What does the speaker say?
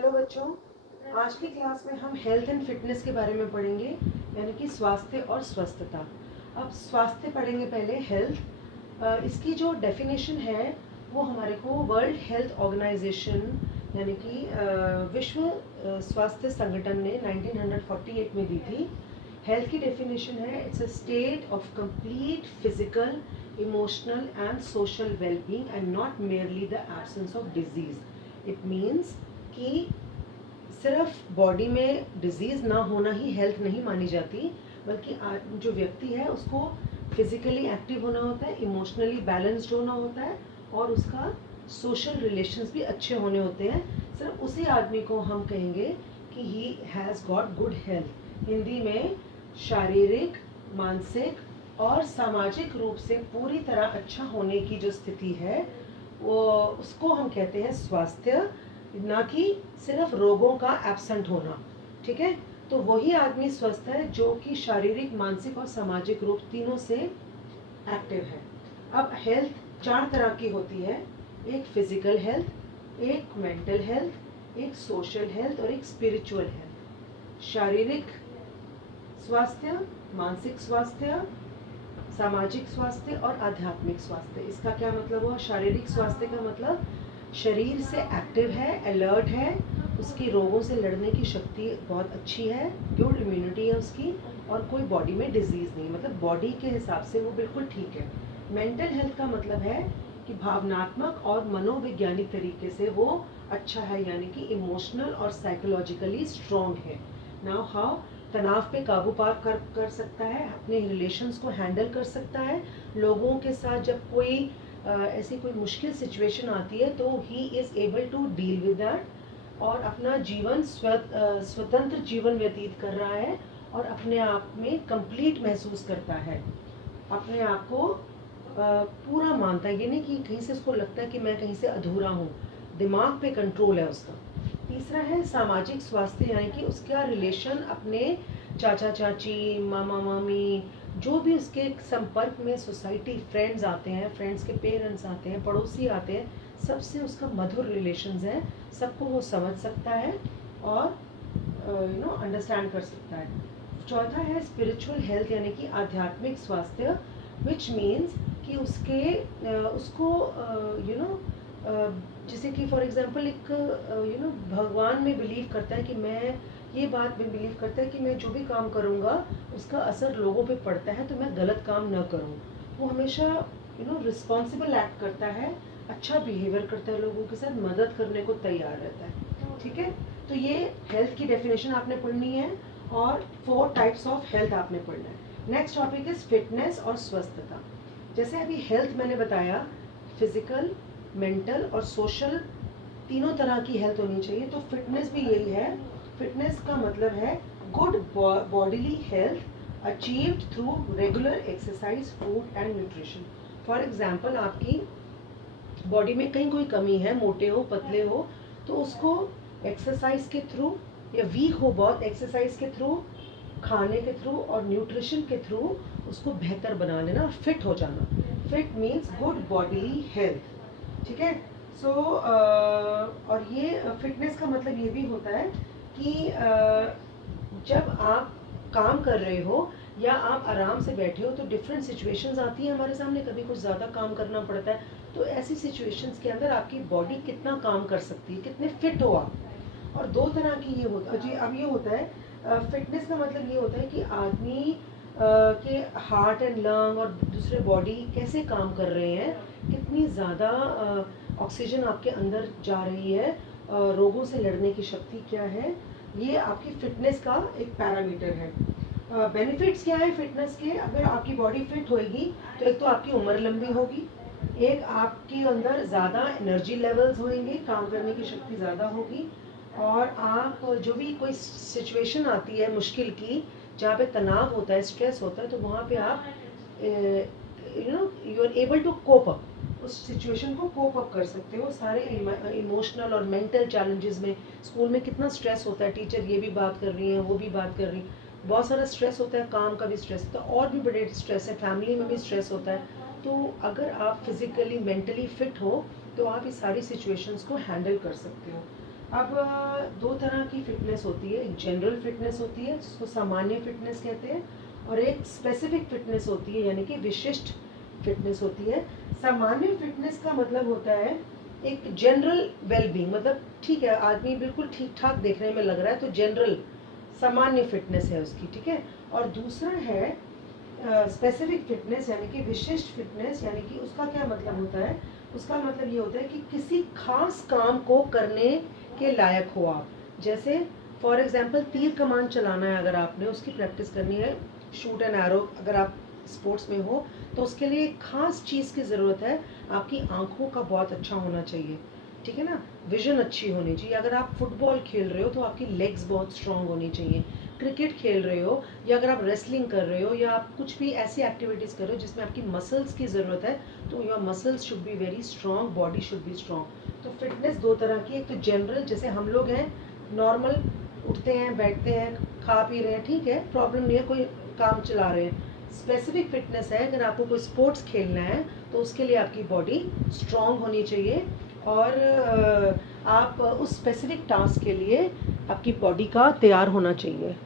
Hello बच्चों, आज की क्लास में हम हेल्थ एंड फिटनेस के बारे में पढ़ेंगे, यानी कि स्वास्थ्य और स्वस्थता। अब स्वास्थ्य पढ़ेंगे पहले, हेल्थ। इसकी जो डेफिनेशन है वो हमारे को वर्ल्ड हेल्थ ऑर्गेनाइजेशन यानी कि विश्व स्वास्थ्य संगठन ने 1948 में दी थी। हेल्थ की डेफिनेशन है, it's a state of complete physical, emotional and social wellbeing and not merely the absence of disease. It means कि सिर्फ बॉडी में डिजीज़ ना होना ही हेल्थ नहीं मानी जाती, बल्कि जो व्यक्ति है उसको फिजिकली एक्टिव होना होता है, इमोशनली बैलेंस्ड होना होता है और उसका सोशल रिलेशंस भी अच्छे होने होते हैं। सिर्फ उसी आदमी को हम कहेंगे कि he has got good health. Hindi में शारीरिक, मानसिक और सामाजिक रूप से पूरी तरह अच्छा होने की जो स्थिति है वो उसको हम कहते हैं स्वास्थ्य, ना कि सिर्फ रोगों का एब्सेंट होना। ठीक है, तो वही आदमी स्वस्थ है जो कि शारीरिक, मानसिक और सामाजिक रूप तीनों से एक्टिव है। अब हेल्थ 4 तरह की होती है, एक फिजिकल हेल्थ, एक मेंटल हेल्थ, एक सोशल हेल्थ और एक स्पिरिचुअल हेल्थ। शारीरिक स्वास्थ्य, मानसिक स्वास्थ्य, सामाजिक स्वास्थ्य और आध्यात्मिक स्वास्थ्य। इसका क्या मतलब हुआ? शारीरिक स्वास्थ्य का मतलब शरीर से एक्टिव है, अलर्ट है, उसकी रोगों से लड़ने की शक्ति बहुत अच्छी है, गुड इम्यूनिटी है उसकी और कोई बॉडी में डिजीज़ नहीं, मतलब बॉडी के हिसाब से वो बिल्कुल ठीक है। मेंटल हेल्थ का मतलब है कि भावनात्मक और मनोवैज्ञानिक तरीके से वो अच्छा है, यानी कि इमोशनल और साइकोलॉजिकली स्ट्रॉन्ग है। नाउ हाउ, तनाव पे काबू पा कर सकता है, अपने रिलेशंस को हैंडल कर सकता है, लोगों के साथ जब कोई ऐसी कोई मुश्किल सिचुएशन आती है तो he is able to deal with that और अपना जीवन स्वतंत्र जीवन व्यतीत कर रहा है और अपने आप में कंप्लीट महसूस करता है, अपने आप को पूरा मानता है। ये नहीं कि कहीं से उसको लगता है कि मैं कहीं से अधूरा हूँ, दिमाग पे कंट्रोल है उसका। तीसरा है सामाजिक स्वास्थ्य, यानी कि उसका रिलेशन अपने चाचा चाची, मामा मामी, जो भी उसके संपर्क में सोसाइटी, फ्रेंड्स आते हैं, फ्रेंड्स के पेरेंट्स आते हैं, पड़ोसी आते हैं, सबसे उसका मधुर रिलेशंस है, सबको वो समझ सकता है और अंडरस्टैंड कर सकता है। चौथा है स्पिरिचुअल हेल्थ, यानी कि आध्यात्मिक स्वास्थ्य, विच मीन्स कि उसको जैसे कि फॉर एग्जांपल एक भगवान में बिलीव करता है कि मैं ये बात में बिलीव करता है कि मैं जो भी काम करूँगा उसका असर लोगों पे पड़ता है, तो मैं गलत काम न करूँ। वो हमेशा रिस्पॉन्सिबल एक्ट करता है, अच्छा बिहेवियर करता है, लोगों के साथ मदद करने को तैयार रहता है। ठीक है, तो ये हेल्थ की डेफिनेशन आपने पढ़नी है और 4 टाइप्स ऑफ हेल्थ आपने पढ़ना है। नेक्स्ट टॉपिक इज फिटनेस और स्वस्थता। जैसे अभी हेल्थ मैंने बताया, फिजिकल, मेंटल और सोशल तीनों तरह की हेल्थ होनी चाहिए, तो फिटनेस भी यही है। फिटनेस का मतलब है good bodily health achieved through regular exercise, food and nutrition. For example, आपकी बॉडी में कहीं कोई कमी है, मोटे हो, पतले हो, तो उसको एक्सरसाइज के थ्रू या वीक हो बहुत, एक्सरसाइज के थ्रू, खाने के थ्रू और न्यूट्रिशन के थ्रू उसको बेहतर बना लेना, फिट हो जाना। Fit means good bodily health. ठीक है, सो और ये फिटनेस का मतलब ये भी होता है कि जब आप काम कर रहे हो या आप आराम से बैठे हो तो डिफरेंट सिचुएशंस आती हैं हमारे सामने, कभी कुछ ज़्यादा काम करना पड़ता है, तो ऐसी सिचुएशंस के अंदर आपकी बॉडी कितना काम कर सकती है, कितने फिट हो आप। और 2 तरह की ये होता है जी। अब ये होता है फिटनेस का मतलब ये होता है कि आदमी के हार्ट एंड लंग और दूसरे बॉडी कैसे काम कर रहे हैं, कितनी ज़्यादा ऑक्सीजन आपके अंदर जा रही है, रोगों से लड़ने की शक्ति क्या है, ये आपकी फिटनेस का एक पैरामीटर है। बेनिफिट्स क्या है फिटनेस के? अगर आपकी बॉडी फिट होएगी तो एक तो आपकी उम्र लंबी होगी, एक आपके अंदर ज़्यादा एनर्जी लेवल्स होंगे, काम करने की शक्ति ज़्यादा होगी, और आप जो भी कोई सिचुएशन आती है मुश्किल की, जहाँ पे तनाव होता है, स्ट्रेस होता है, तो वहाँ पे आप you are able to cope up, उस सिचुएशन को कोप अप कर सकते हो। सारे इमोशनल और मेंटल चैलेंजेस में, स्कूल में कितना स्ट्रेस होता है, टीचर ये भी बात कर रही है, वो भी बात कर रही, बहुत सारा स्ट्रेस होता है, काम का भी स्ट्रेस होता है और भी बड़े स्ट्रेस है, फैमिली में भी स्ट्रेस होता है। तो अगर आप फिजिकली, मेंटली फिट हो तो आप इस सारी सिचुएशंस को हैंडल कर सकते हो। अब दो तरह की फिटनेस होती है, एक जनरल फिटनेस होती है जिसको सामान्य फिटनेस कहते हैं, और एक स्पेसिफिक फिटनेस होती है यानी कि विशिष्ट फिटनेस होती है। सामान्य फिटनेस का मतलब होता है एक जनरल वेलबींग, मतलब ठीक है आदमी बिल्कुल ठीक ठाक देखने में लग रहा है तो जनरल सामान्य फिटनेस है उसकी, ठीक है। और दूसरा है स्पेसिफिक फिटनेस यानी कि विशिष्ट फिटनेस, यानी कि उसका क्या मतलब होता है, उसका मतलब ये होता है कि किसी खास काम को करने के लायक हो आप। जैसे फॉर एग्जांपल तीर कमान चलाना है, अगर आपने उसकी प्रैक्टिस करनी है, शूट एंड एरो अगर आप स्पोर्ट्स में हो तो उसके लिए एक खास चीज़ की ज़रूरत है, आपकी आंखों का बहुत अच्छा होना चाहिए, ठीक है ना, विजन अच्छी होनी चाहिए। अगर आप फुटबॉल खेल रहे हो तो आपकी लेग्स बहुत स्ट्रांग होनी चाहिए। क्रिकेट खेल रहे हो या अगर आप रेसलिंग कर रहे हो या आप कुछ भी ऐसी एक्टिविटीज़ कर रहे हो जिसमें आपकी मसल्स की ज़रूरत है, तो your muscles should be very strong, body should be strong. तो फिटनेस दो तरह की, एक तो जनरल जैसे हम लोग हैं, नॉर्मल उठते हैं बैठते हैं खा पी रहे हैं, ठीक है, प्रॉब्लम नहीं है, कोई काम चला रहे हैं। स्पेसिफिक फिटनेस है अगर आपको कोई स्पोर्ट्स खेलना है तो उसके लिए आपकी बॉडी स्ट्रांग होनी चाहिए और आप उस स्पेसिफिक टास्क के लिए आपकी बॉडी का तैयार होना चाहिए।